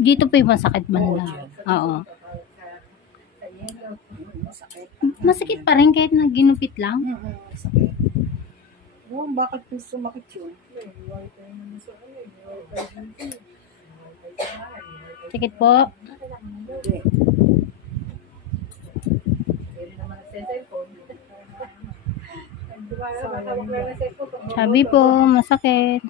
Dito po yung masakit banda. Oo. Masakit. Masakit pa rin kahit ginupit lang. Masakit. Bakit yung sumakit yun? Sakit po. Sabi po, masakit.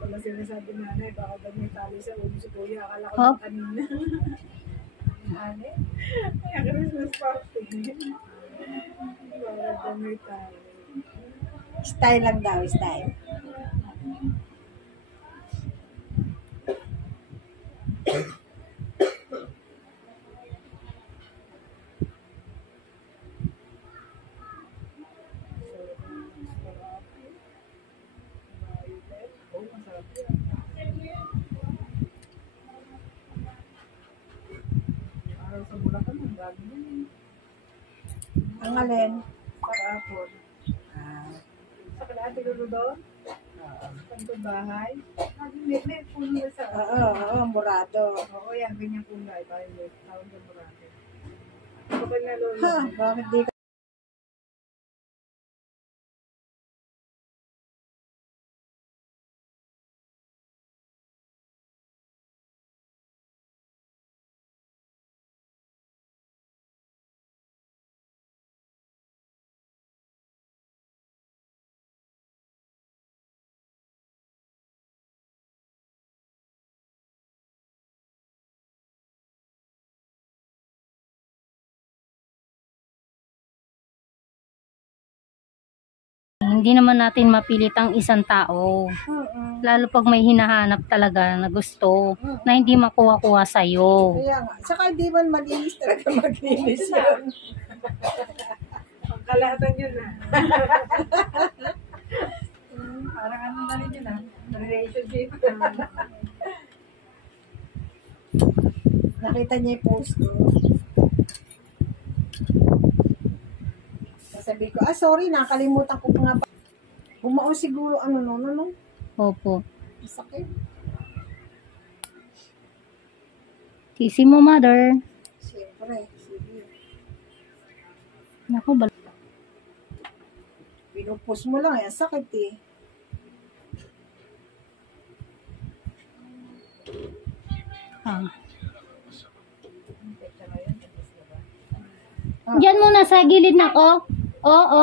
Wala sinasabi nanay, baka daw may tali sa ulo si kuya. Akala ko Hop. kanina. Kaya Christmas party. Baka daw may tali. Style lang daw, style. Ang alin? Parapon. Sa kalahati lulu doon? Sa bahay? May puno sa... Oo, murado. Oo, yan. Ganyan kulay. Violet. Tawag yung murado. Kapag na lulu. Bakit di ka? Hindi naman natin mapilit ang isang tao. Lalo pag may hinahanap talaga na gusto na hindi makuha-kuha sa'yo. Kaya nga. Saka di man malinis talaga maglinis yun. Ang kalahatan yun Parang ano na rin yun relationship. Nakita niya yung post ko. Sabi ko, sorry, nakalimutan ko pa nga pa. Bumao siguro, no? Opo. Sakit. Sisi mo, mother. Siyempre, sige. Naku, Pinupos mo lang, sakit eh. Diyan muna sa gilid na ko. Oo.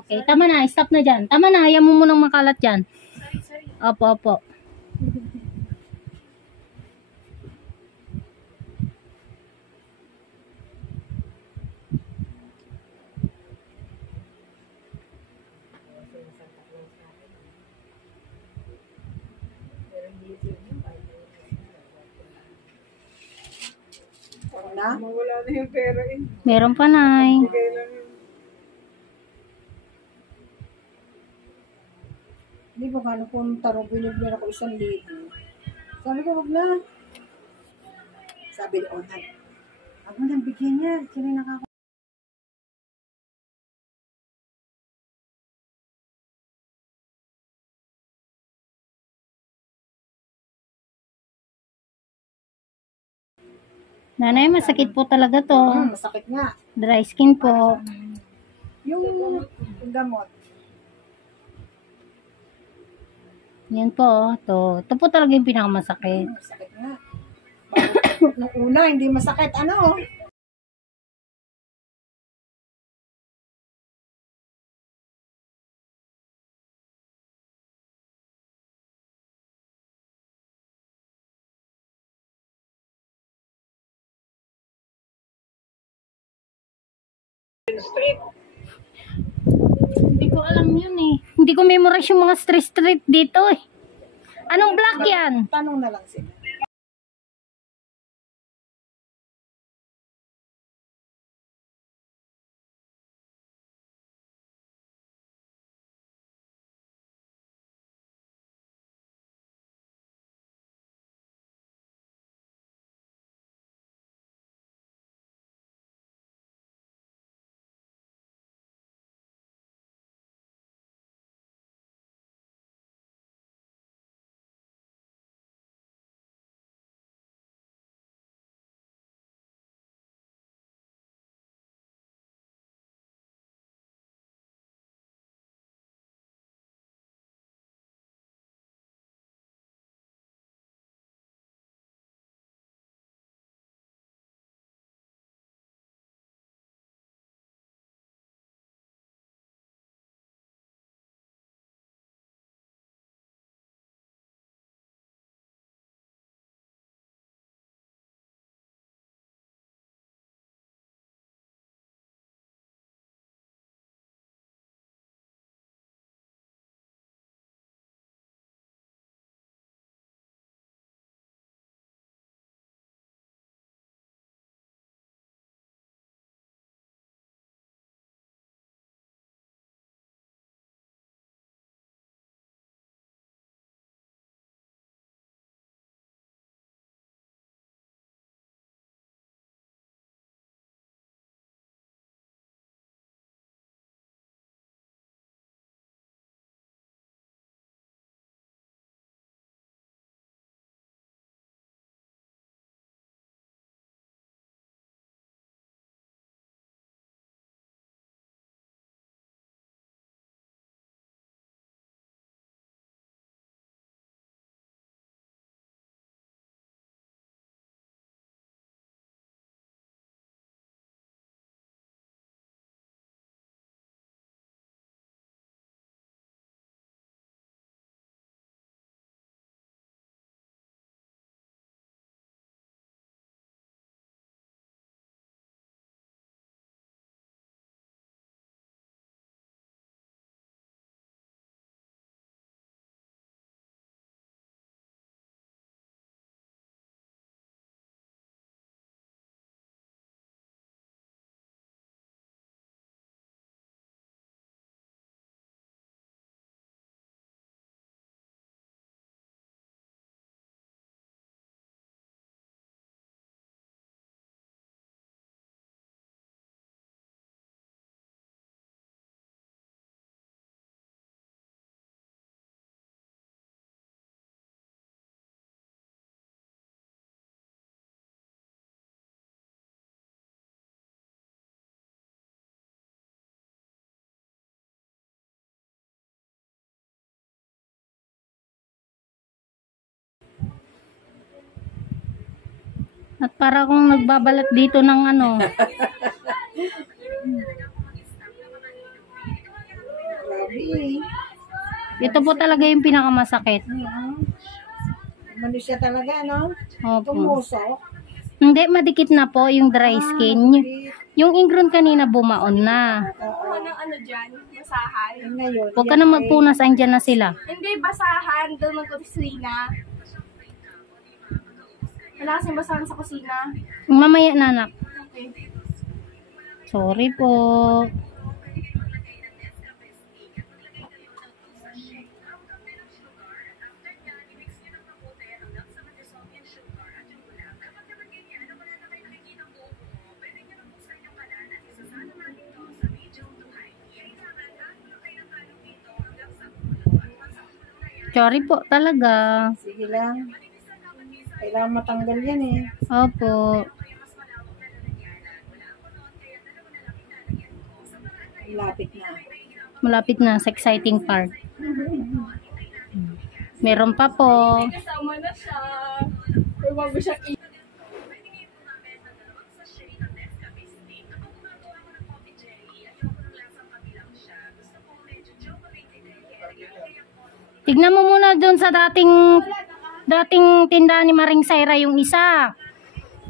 Okay, tama na. Stop na dyan. Tama na. Ayaw mo munang makalat dyan. Opo. Mawala na yung pera eh. Meron pa, Nay. Hindi ba kano kung tarong binibigyan ako 1,000. Sabi ko, wag na. Sabi ni Onan, wag mo nang bigyan niya. Sino nakaka... Nanay, masakit po talaga to. Masakit nga. Dry skin po. Yung gamot. Yan po. Ito po talaga yung pinakamasakit. Masakit nga. Nung una, hindi masakit. Hindi ko alam yun eh. Hindi ko memorize yung mga street dito eh. Anong block yan? Tanong na lang sila. At para kung nagbabalat dito ng ano. Grabe. Ito po talaga yung pinakamasakit. Mano siya talaga, no? Opo. Tumusok. Hindi, madikit na po yung dry skin. Yung ingron kanina bumaon na. Kuha ng ano dyan, basahan. Ngayon, Huwag ka na magpunas, andyan na sila. Hindi, basahan. Doon mag-kusina. Wala kasing basahan sa kusina. Mamaya na, anak. Okay. Sorry po. Sorry po talaga. sige lang. Kailangan matanggal yan eh. Opo. Lapit na. Malapit na sa exciting part. Meron pa po. Kasama na siya. May bago siya Tignan mo muna doon sa dating tindahan ni Maring Saira yung isa.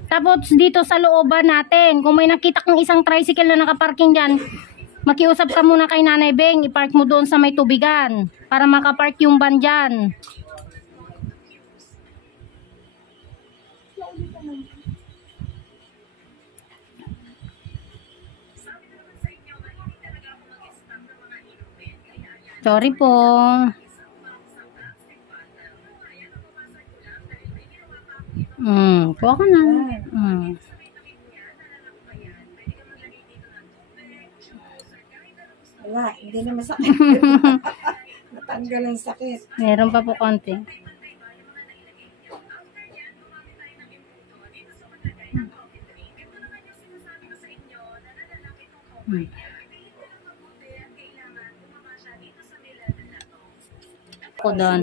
Tapos dito sa looban natin, kung may nakita kang isang tricycle na nakaparking dyan, makiusap ka muna kay Nanay Beng, ipark mo doon sa may tubigan para makapark yung van dyan. Sorry po. Kuha ka na. Wala, hindi na masakit. Natanggal ang sakit. Meron pa po konti. Ako doon.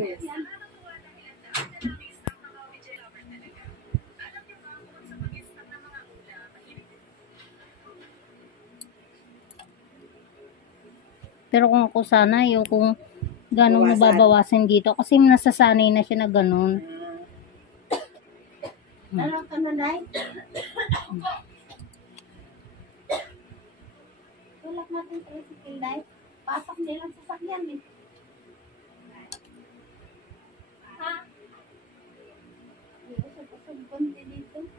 Pero kung ako sana, kung ganong nababawasan dito. Kasi nasasanay na siya na ganon. Ano ka na, Nay? Tulak natin sa tricycle, Nay. Pasok nilang sasakyan eh. Ha? Usap-usap konti dito.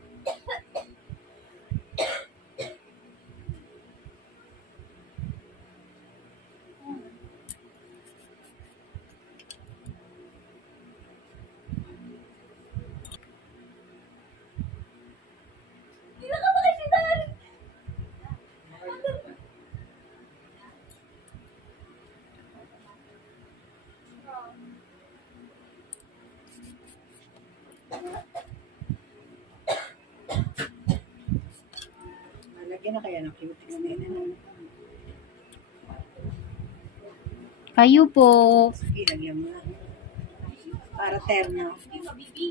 Malagyan na kaya ng cutex na yun. Kayo po. Sige, lagyan mo na. Para terno. Hindi mabibi.